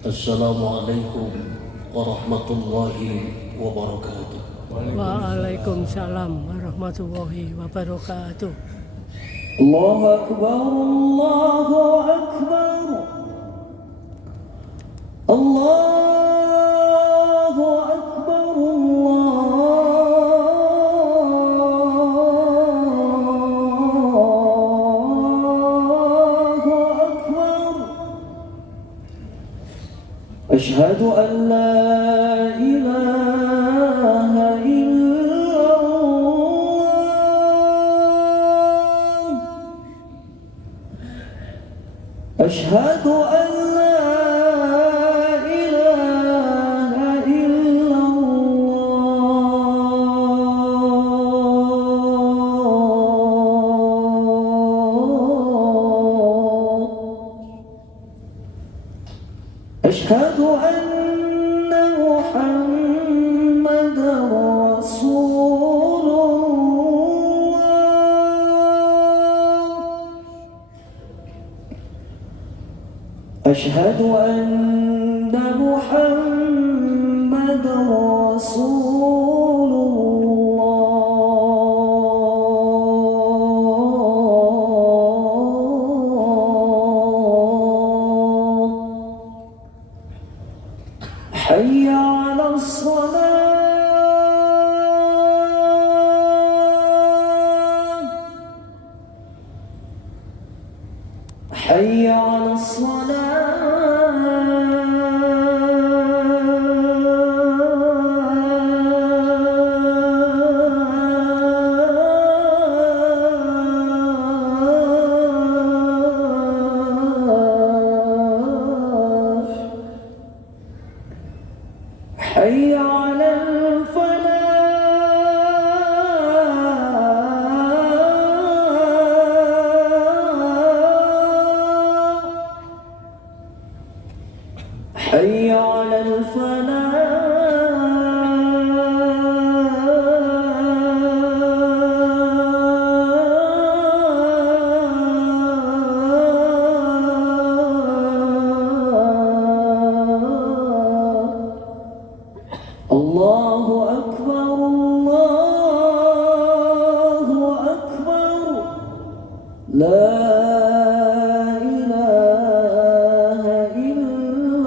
Assalamualaikum warahmatullahi wabarakatuh. Waalaikumsalam warahmatullahi wabarakatuh. Allahu Akbar, Allahu Akbar, Allahu Akbar, Allahu Akbar. Asyhadu an la ilaha illallah. Asyhadu an la ilaha illallah. Asyhadu anna Muhammadar Rasulullah. Asyhadu anna Muhammadar Rasulullah. Hayya 'alas salat, hayya 'alas salat, hayya 'alal falah, hayya 'alal falah. Allahu Akbar, Allahu Akbar. La ilaha illallah.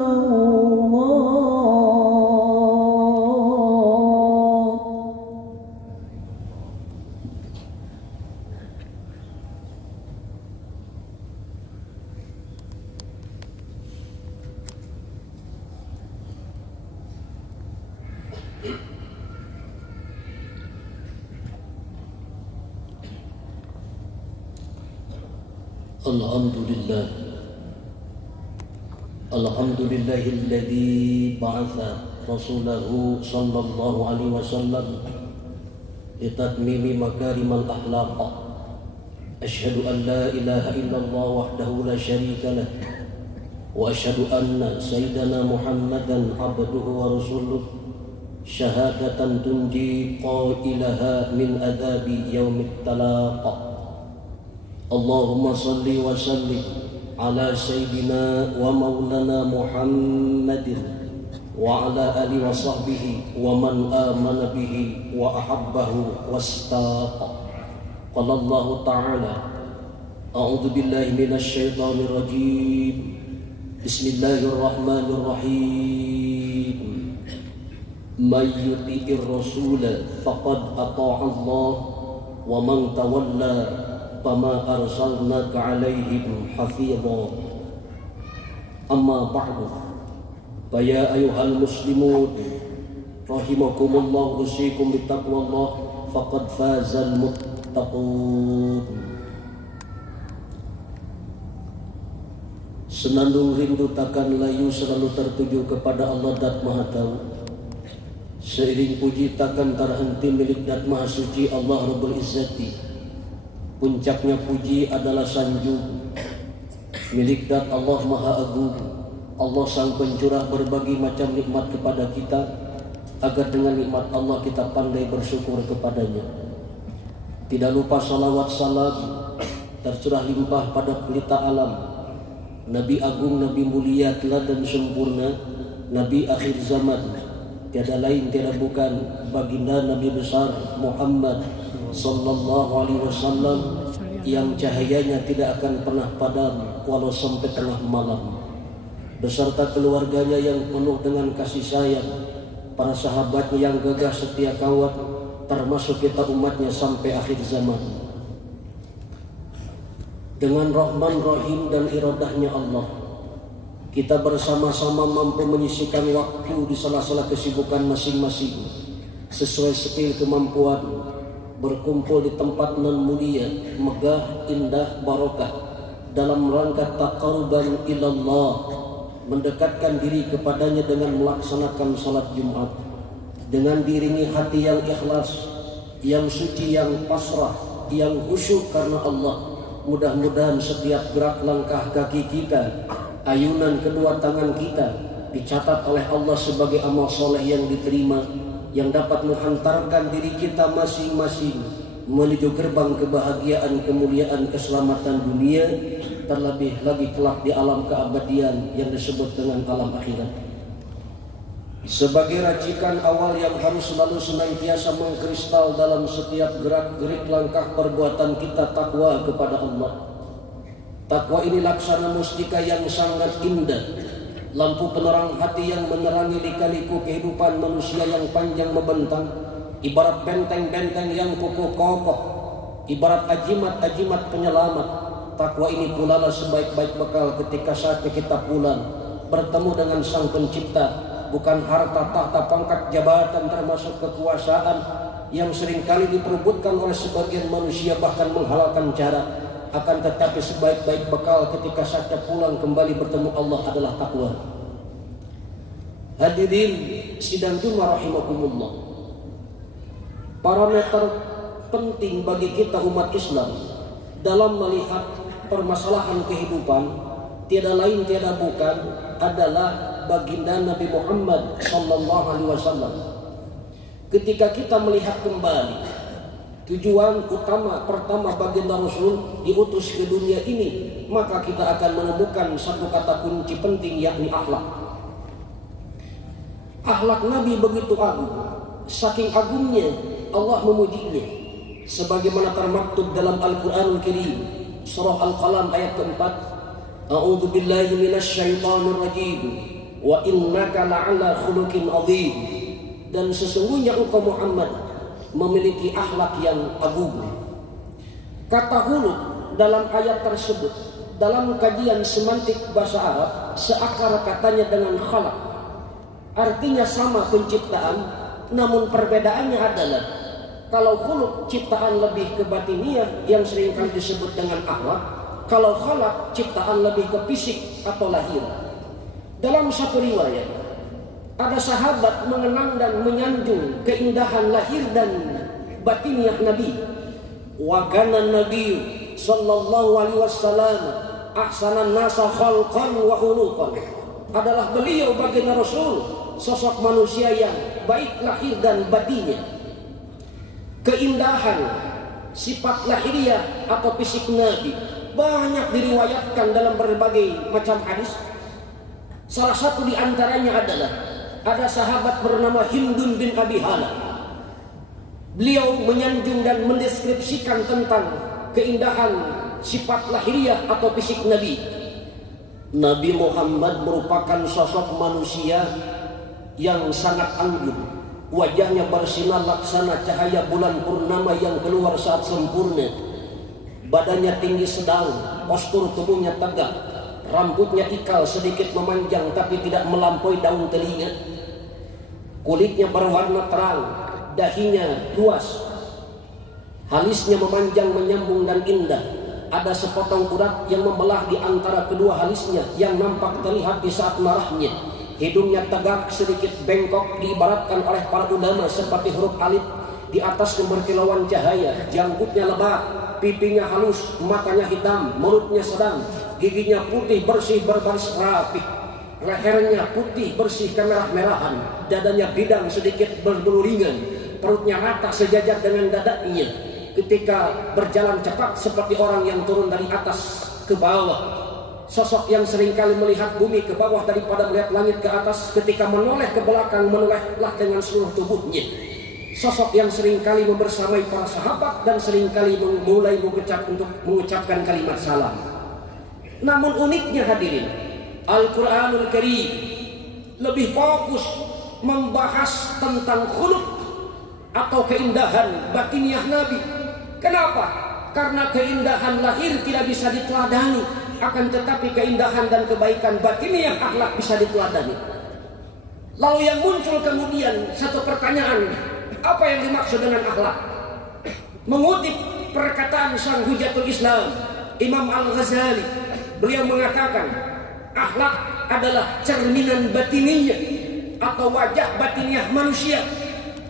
Alhamdulillah, alhamdulillahilladzi ba'atha rasulahu sallallahu alaihi wasallam litatmimi makarimal akhlaq. Asyhadu an la ilaha illallah wahdahu la syarika lah wa asyhadu anna sayyidana Muhammadan abduhu wa rasuluh syahadatan tunji qailaha min adzabi yaumit talaq. Allahumma salli wa sallim ala sayyidina wa maulana Muhammadin wa ala alihi wa sahbihi wa man amana bihi wa ahabbahu wastaqa. Qala Allah ta'ala, a'udzu billahi minasy syaithanir rajim. Bismillahirrahmanirrahim. May yuti'ir rasula faqad ata'a Allah wa man tawalla fama arsalnaka alaihim hafidha. Amma ba'du, faya ayyuhal muslimun rahimakumullah, usikum bittaqwallah faqad fazal muttaqun. Senandung rindu takkan layu selalu tertuju kepada Allah Dat Maha Tahu. Seiring puji takkan terhenti milik Dat Maha Suci Allah Rabbul Izzati. Puncaknya puji adalah sanjung milik Dat Allah Maha Agung, Allah Sang Pencurah berbagai macam nikmat kepada kita, agar dengan nikmat Allah kita pandai bersyukur kepadanya. Tidak lupa salawat salam tercurah limpah pada pelita alam, Nabi agung, Nabi mulia, teladan sempurna, Nabi akhir zaman, tiada lain tiada bukan baginda Nabi besar Muhammad sallallahu alaihi wasallam, yang cahayanya tidak akan pernah padam walau sampai tengah malam, beserta keluarganya yang penuh dengan kasih sayang, para sahabatnya yang gagah setia kawan, termasuk kita umatnya sampai akhir zaman. Dengan Rahman, Rahim dan iradahnya Allah, kita bersama-sama mampu menyisihkan waktu di sela-sela kesibukan masing-masing sesuai skill kemampuan, berkumpul di tempat nan mulia, megah, indah, barokah dalam rangka taqarruban ilallah, mendekatkan diri kepadanya dengan melaksanakan salat Jumat dengan diiringi hati yang ikhlas, yang suci, yang pasrah, yang khusyuk karena Allah. Mudah-mudahan setiap gerak langkah kaki kita, ayunan kedua tangan kita dicatat oleh Allah sebagai amal soleh yang diterima, yang dapat menghantarkan diri kita masing-masing menuju gerbang kebahagiaan, kemuliaan, keselamatan dunia, terlebih lagi kelak di alam keabadian yang disebut dengan alam akhirat. Sebagai racikan awal yang harus selalu senantiasa mengkristal dalam setiap gerak-gerik langkah perbuatan kita, takwa kepada Allah. Takwa ini laksana mustika yang sangat indah, lampu penerang hati yang menerangi lika-liku kehidupan manusia yang panjang membentang, ibarat benteng-benteng yang kokoh kokoh, ibarat ajimat-ajimat penyelamat. Takwa ini pula lah sebaik-baik bekal ketika saatnya kita pulang bertemu dengan Sang Pencipta. Bukan harta, tahta, pangkat, jabatan, termasuk kekuasaan yang seringkali diperebutkan oleh sebagian manusia, bahkan menghalalkan cara. Akan tetapi sebaik-baik bekal ketika saatnya pulang kembali bertemu Allah adalah takwa. Hadirin sidang Jumat rahimakumullah, parameter penting bagi kita umat Islam dalam melihat permasalahan kehidupan tiada lain tiada bukan adalah baginda Nabi Muhammad sallallahu alaihi wasallam. Ketika kita melihat kembali tujuan utama pertama baginda Rasul diutus ke dunia ini, maka kita akan menemukan satu kata kunci penting, yakni akhlak. Akhlak Nabi begitu agung, saking agungnya Allah memujinya, sebagaimana termaktub dalam Al-Quranul Karim surah Al-Qalam ayat keempat, A'udzu billahi minasyaitonir rajim wa innaka la'ala khuluqin adzim. Dan sesungguhnya engkau Muhammad memiliki akhlak yang agung. Kata khuluq dalam ayat tersebut dalam kajian semantik bahasa Arab seakar katanya dengan khalaq, artinya sama penciptaan, namun perbedaannya adalah kalau khuluq ciptaan lebih ke batiniah yang seringkali disebut dengan akhlak, kalau khalaq ciptaan lebih ke fisik atau lahir. Dalam satu riwayat, ada sahabat mengenang dan menyanjung keindahan lahir dan batiniah Nabi. Wa kana Nabi sallallahu alaihi wasallam ahsanan nasa khalqan wa khuluqan. Adalah beliau baginda Rasul sosok manusia yang baik lahir dan batinnya. Keindahan sifat lahiriah atau fisik Nabi banyak diriwayatkan dalam berbagai macam hadis. Salah satu di antaranya adalah ada sahabat bernama Hindun bin Abi Hala. Beliau menyanjung dan mendeskripsikan tentang keindahan sifat lahiriah atau fisik Nabi. Nabi Muhammad merupakan sosok manusia yang sangat anggun. Wajahnya bersinar laksana cahaya bulan purnama yang keluar saat sempurna. Badannya tinggi sedang, postur tubuhnya tegak. Rambutnya ikal sedikit memanjang tapi tidak melampaui daun telinga. Kulitnya berwarna terang, dahinya luas, halisnya memanjang, menyambung dan indah. Ada sepotong urat yang membelah di antara kedua halisnya yang nampak terlihat di saat marahnya. Hidungnya tegak sedikit bengkok, diibaratkan oleh para ulama seperti huruf alif di atas berkilauan cahaya. Janggutnya lebat, pipinya halus, matanya hitam, mulutnya sedang, giginya putih bersih berbaris rapi, lehernya putih bersih kemerah-merahan, dadanya bidang sedikit berbeluringan, perutnya rata sejajar dengan dadanya. Ketika berjalan cepat seperti orang yang turun dari atas ke bawah. sosok yang seringkali melihat bumi ke bawah daripada melihat langit ke atas, ketika menoleh ke belakang menolehlah dengan seluruh tubuhnya. Sosok yang seringkali membersamai para sahabat dan seringkali mulai mengucapkan kalimat salam. Namun uniknya hadirin, Al-Quranul Karim lebih fokus membahas tentang khuluq atau keindahan batiniah Nabi. Kenapa? Karena keindahan lahir tidak bisa diteladani, akan tetapi keindahan dan kebaikan batiniah akhlak bisa diteladani. Lalu yang muncul kemudian satu pertanyaan, apa yang dimaksud dengan akhlak? Mengutip perkataan sang Hujatul Islam Imam Al-Ghazali, beliau mengatakan akhlak adalah cerminan batiniah atau wajah batiniah manusia.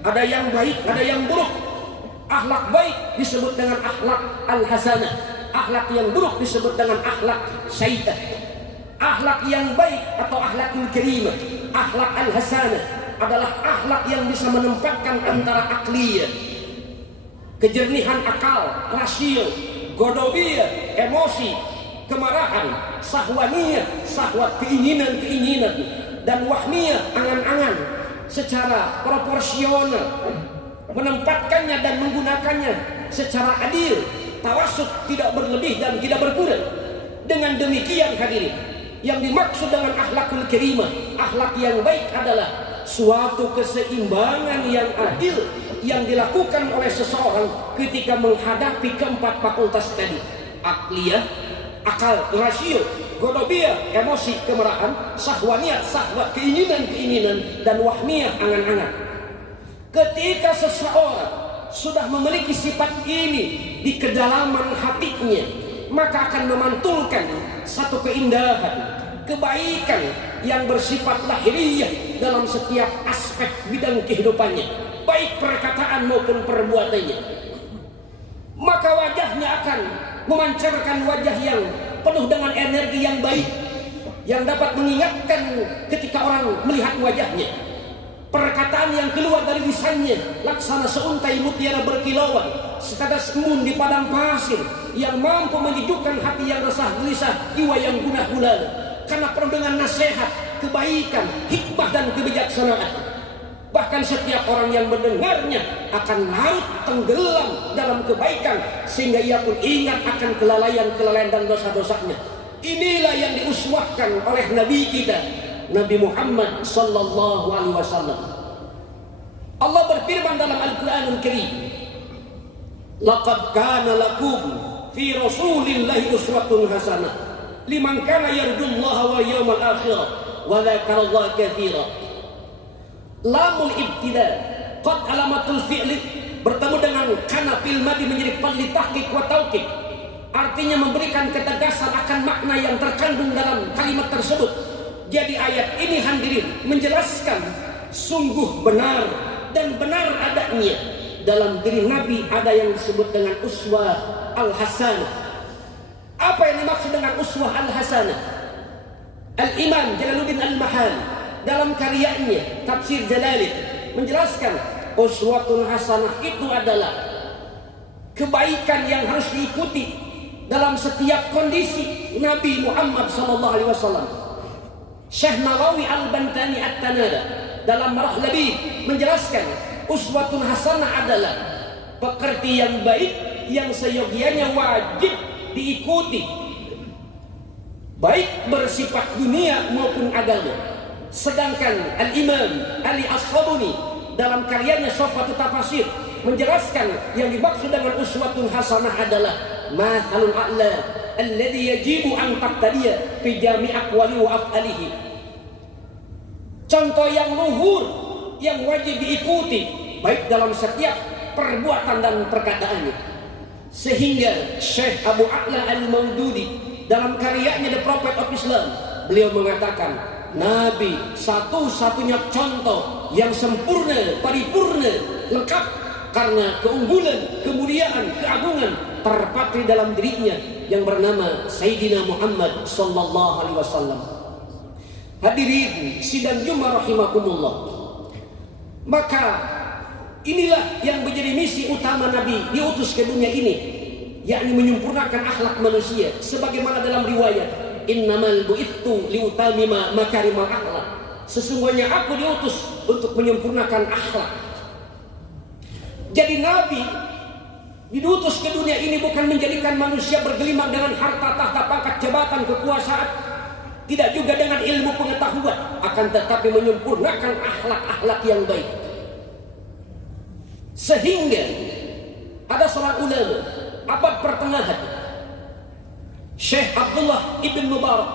Ada yang baik, ada yang buruk. Akhlak baik disebut dengan akhlak al-hasanah, akhlak yang buruk disebut dengan akhlak sayyi'ah. Akhlak yang baik atau akhlakul karimah, akhlak al-hasanah adalah akhlak yang bisa menempatkan antara akliyah, kejernihan akal, rasio, godobiyah, emosi, kemarahan, sahwaniyah, sahwat, keinginan-keinginan, dan wahmiyah, angan-angan, secara proporsional, menempatkannya dan menggunakannya secara adil, tawasud, tidak berlebih dan tidak berkurang. Dengan demikian hadirin, yang dimaksud dengan akhlakul karimah, akhlak yang baik adalah suatu keseimbangan yang adil yang dilakukan oleh seseorang ketika menghadapi keempat fakultas tadi: akliyah, akal, rasio, godobiyah, emosi, kemarahan, sahwaniyat, sahwat, keinginan-keinginan, dan wahmiyah, angan-angan. Ketika seseorang sudah memiliki sifat ini di kedalaman hatinya, maka akan memantulkan satu keindahan, kebaikan yang bersifat lahiriah dalam setiap aspek bidang kehidupannya, baik perkataan maupun perbuatannya. Maka wajahnya akan memancarkan wajah yang penuh dengan energi yang baik, yang dapat mengingatkan ketika orang melihat wajahnya. Perkataan yang keluar dari lisannya laksana seuntai mutiara berkilauan, setetes embun di padang pasir, yang mampu menyejukkan hati yang resah gelisah, jiwa yang gundah gulana, karena penuh dengan nasihat, kebaikan, hikmah, dan kebijaksanaan. Bahkan setiap orang yang mendengarnya akan larut tenggelam dalam kebaikan, sehingga ia pun ingat akan kelalaian-kelalaian dan dosa-dosanya. Inilah yang diuswahkan oleh Nabi kita, Nabi Muhammad sallallahu alaihi wasallam. Allah berfirman dalam Al-Quranul Karim, "Laqad kana lakum fi Rasulillahi uswatun hasanah liman kana yarjullaha wal yawmal akhir wa dzakarallaha katsira." Lamul ibtida qad alamatul fi'li bertemu dengan kana fil madi menjadi fa'il tahqiq wa taukid, artinya memberikan ketegasan akan makna yang terkandung dalam kalimat tersebut. Jadi ayat ini hadirin menjelaskan sungguh benar dan benar adanya dalam diri Nabi ada yang disebut dengan uswah al-hasanah. Apa yang dimaksud dengan uswah al-hasanah? Al-Imam Jalaluddin Al-Mahali dalam karyanya Tafsir Jalalain menjelaskan uswatun hasanah itu adalah kebaikan yang harus diikuti dalam setiap kondisi Nabi Muhammad SAW. Syekh Nawawi Al-Bantani At-Tanada dalam Marah Labib menjelaskan uswatun hasanah adalah pekerti yang baik yang seyogianya wajib diikuti, baik bersifat dunia maupun agama. Sedangkan Al-Imam Ali As-Sabuni dalam karyanya Shafatu Tafasir menjelaskan yang dimaksud dengan uswatun hasanah adalah mathalul a'la alladhi yajibu an taqtadiya fi jami' aqwali wa af'alihi. Contoh yang luhur yang wajib diikuti baik dalam setiap perbuatan dan perkataannya. Sehingga Syekh Abu A'la Al-Maududi dalam karyanya The Prophet of Islam, beliau mengatakan Nabi satu-satunya contoh yang sempurna, paripurna, lengkap, karena keunggulan, kemuliaan, keagungan terpatri dalam dirinya yang bernama Sayyidina Muhammad sallallahu alaihi wasallam. Hadirin sidang Jumat rahimakumullah. Maka inilah yang menjadi misi utama Nabi diutus ke dunia ini, yakni menyempurnakan akhlak manusia, sebagaimana dalam riwayat innamal bu'ithu liutamima makarimal akhlak. Sesungguhnya aku diutus untuk menyempurnakan akhlak. Jadi Nabi diutus ke dunia ini bukan menjadikan manusia bergelimang dengan harta, tahta, pangkat, jabatan, kekuasaan, tidak juga dengan ilmu pengetahuan, akan tetapi menyempurnakan akhlak-akhlak yang baik. Sehingga ada seorang ulama abad pertengahan, Syekh Abdullah Ibn Mubarak,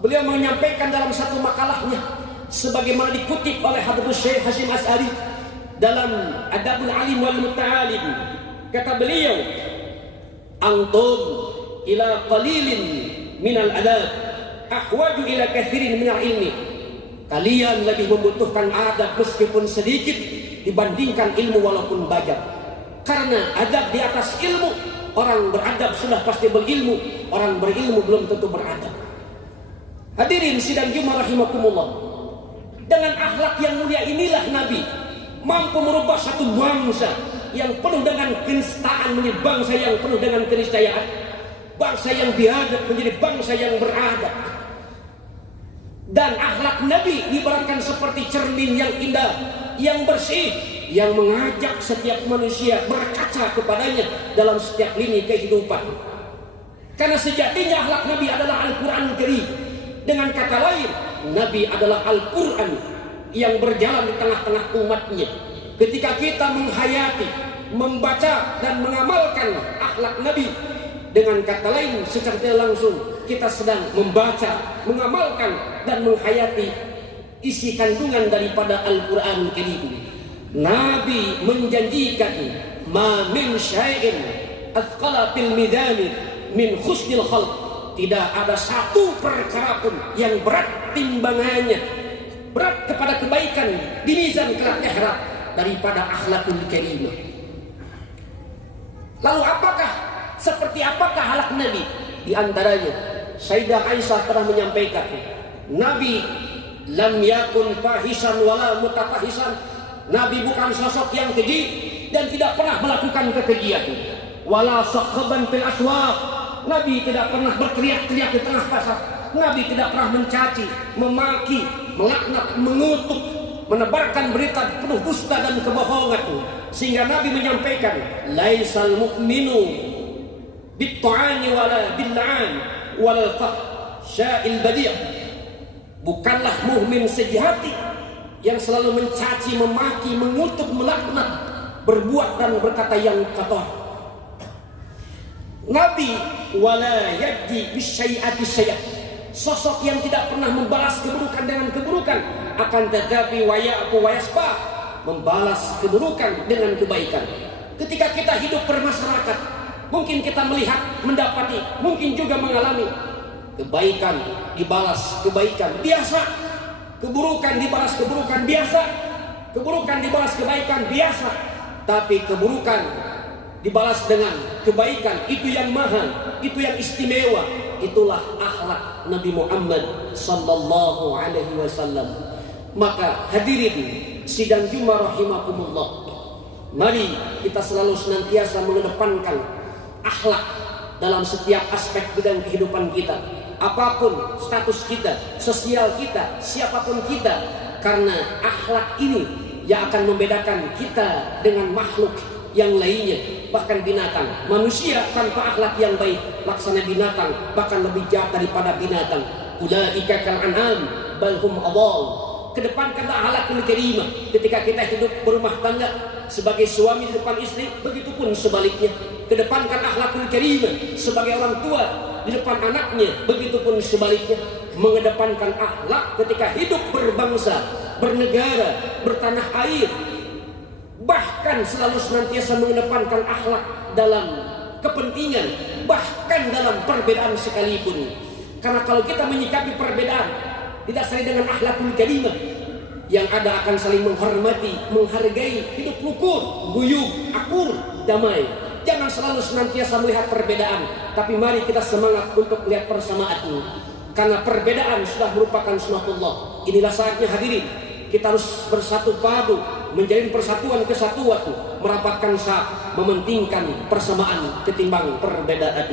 beliau menyampaikan dalam satu makalahnya sebagaimana dikutip oleh Hadratus Syekh Hashim Asy'ari dalam Adabul Alim wal Muta'alim. Kata beliau, antum ila qalilin minal adab ahwaju ila kathirin minal ilmi. Kalian lebih membutuhkan adab meskipun sedikit dibandingkan ilmu walaupun banyak. Karena adab di atas ilmu, orang beradab sudah pasti berilmu, orang berilmu belum tentu beradab. Hadirin sidang Jumat rahimakumullah, dengan akhlak yang mulia inilah Nabi mampu merubah satu bangsa yang penuh dengan kenistaan menjadi bangsa yang penuh dengan keniscayaan, bangsa yang biadab menjadi bangsa yang beradab. Dan akhlak Nabi diibaratkan seperti cermin yang indah, yang bersih, yang mengajak setiap manusia berkaca kepadanya dalam setiap lini kehidupan. Karena sejatinya akhlak Nabi adalah Al-Quran Karim. Dengan kata lain, Nabi adalah Al-Quran yang berjalan di tengah-tengah umatnya. Ketika kita menghayati, membaca dan mengamalkan akhlak Nabi, dengan kata lain secara tidak langsung kita sedang membaca, mengamalkan dan menghayati isi kandungan daripada Al-Quran Karim. Nabi menjanjikan, ma min syai'in athqala fil midani min khusnil khalq. Tidak ada satu perkara pun yang berat timbangannya, berat kepada kebaikan di mizan kelak akhirat daripada akhlakul karimah. Lalu seperti apakah akhlak Nabi? Di antaranya Sayyidah Aisyah pernah menyampaikan, Nabi lam yakun fahisan wala mutafahisan. Nabi bukan sosok yang keji dan tidak pernah melakukan kekejian. Wala sakhaban fil aswaq. Nabi tidak pernah berteriak-teriak di tengah pasar. Nabi tidak pernah mencaci, memaki, melaknat, mengutuk, menebarkan berita penuh dusta dan kebohongan. Sehingga Nabi menyampaikan, laisal mu'minu bit-ta'ani wala bil-la'an wal fahsya'il badi'. Bukanlah mukmin sejati yang selalu mencaci, memaki, mengutuk, melaknat, berbuat dan berkata yang kotor. Nabi wala yajzi bisyai'ati syai', sosok yang tidak pernah membalas keburukan dengan keburukan, akan tetapi waya'fu wayasfa, membalas keburukan dengan kebaikan. Ketika kita hidup bermasyarakat, mungkin kita melihat, mendapati, mungkin juga mengalami kebaikan dibalas kebaikan biasa, keburukan dibalas keburukan biasa, keburukan dibalas kebaikan biasa. Tapi keburukan dibalas dengan kebaikan, itu yang mahal, itu yang istimewa. Itulah akhlak Nabi Muhammad sallallahu alaihi wasallam. Maka hadirin sidang Jumat rahimakumullah, mari kita selalu senantiasa mengedepankan akhlak dalam setiap aspek bidang kehidupan kita. Apapun status kita, sosial kita, siapapun kita, karena akhlak ini yang akan membedakan kita dengan makhluk yang lainnya, bahkan binatang. Manusia tanpa akhlak yang baik laksana binatang, bahkan lebih jahat daripada binatang. Ulaika kal an'am bal hum adall. Kedepankanlah akhlakul karimah ketika kita hidup berumah tangga sebagai suami di depan istri, begitupun sebaliknya. Kedepankan akhlakul karimah sebagai orang tua di depan anaknya, begitupun sebaliknya. Mengedepankan akhlak ketika hidup berbangsa, bernegara, bertanah air, bahkan selalu senantiasa mengedepankan akhlak dalam kepentingan, bahkan dalam perbedaan sekalipun. Karena kalau kita menyikapi perbedaan didasari dengan akhlakul karimah, yang ada akan saling menghormati, menghargai, hidup rukun, guyub, akur, damai. Jangan selalu senantiasa melihat perbedaan, tapi mari kita semangat untuk melihat persamaan. Karena perbedaan sudah merupakan sunatullah. Inilah saatnya hadirin, kita harus bersatu padu, menjalin persatuan kesatuan, merapatkan saat, mementingkan persamaan ketimbang perbedaan.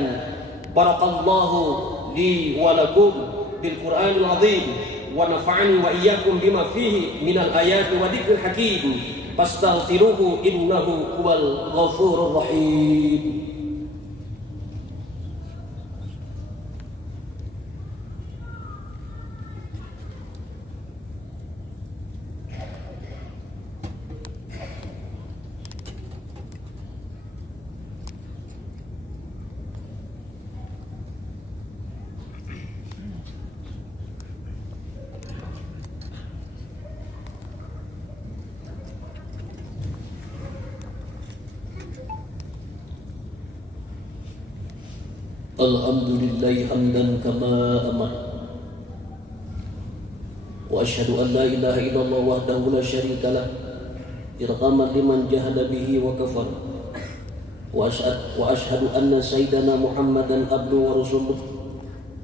Barakallahu li wa lakum bil Qur'anil azim wa nafa'ani wa iyyakum bima fihi minal ayati wa dzikril hakim fastaghfiruhu innahu huwal ghafurur rahim. Alhamdulillahi hamdan kama amar. Wa ashhadu an la ilaha illallah wahdahu la syarika lah irghaman liman jahada bihi wa kafar. Wa ashhadu anna sayyidana Muhammadan abduhu wa rasuluh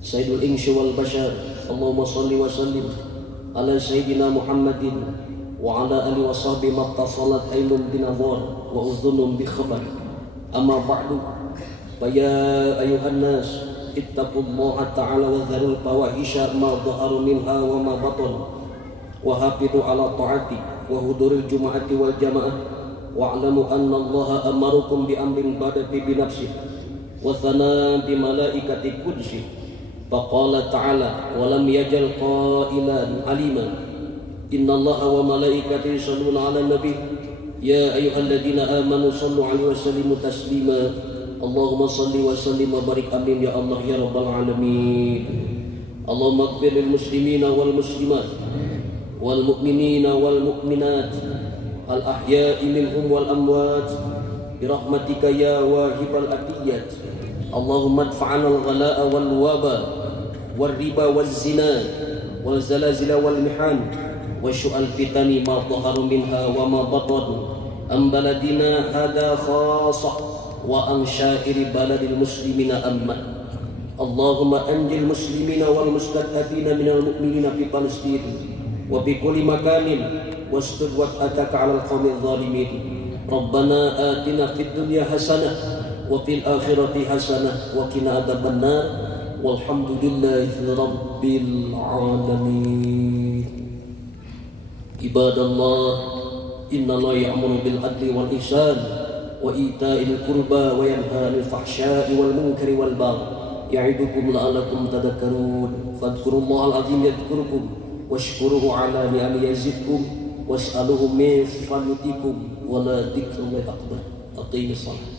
sayyidul insi wal bashar. Allahumma salli wa sallim ala sayyidina Muhammadin wa ala alihi wa sahbihi mattasalat ainun binadhar wa udhunun bi khabar. Amma ba'du. فيا أيها الناس اتقوا الله تعالى وذروا الفواحش ما ظهر منها وما بطن وحافظوا على طاعته وحضور الجمعة والجماعة واعلموا أن الله أمركم بأمر بدأ بنفسه وثنى بملائكة قدسه فقال تعالى ولم يزل قائلا عليما إن الله وملائكته يصلون على النبي يا أيها الذين آمنوا صلوا عليه وسلموا تسليما Allahumma salli wa sallim wa barik amin ya Allah ya rabbal alamin. Allahumma ighfir lil muslimina wal muslimat wal mu'minina wal mu'minat al ahya'i minhum wal amwat bi rahmatika ya wahibal atiyat. Allahumma adfa'na al ghalaa wal waba wal riba wal zina wal zalazila wal mihan wa syu'al fitani ma dhahara minha wa ma batan am baladina hadha khassa وأن شائر بلد المسلمين أما اللهم أنجِ المسلمين والمستضعفين من المؤمنين في فلسطين وبكل مكان واستر وطأتك على القوم الظالمين ربنا آتنا في الدنيا حسنة وفي الآخرة حسنة وقنا عذاب النار والحمد لله رب العالمين. عباد الله إن الله يأمر بالعدل والإحسان وإيتاء القربى وينهى عن الفحشاء والمنكر والبغي يعظكم لعلكم تذكرون فاذكروا الله العظيم يذكركم واشكروه على نعمه يزدكم واسألوه من فضله ولا ذكر الله أكبر. أقيموا الصلاة.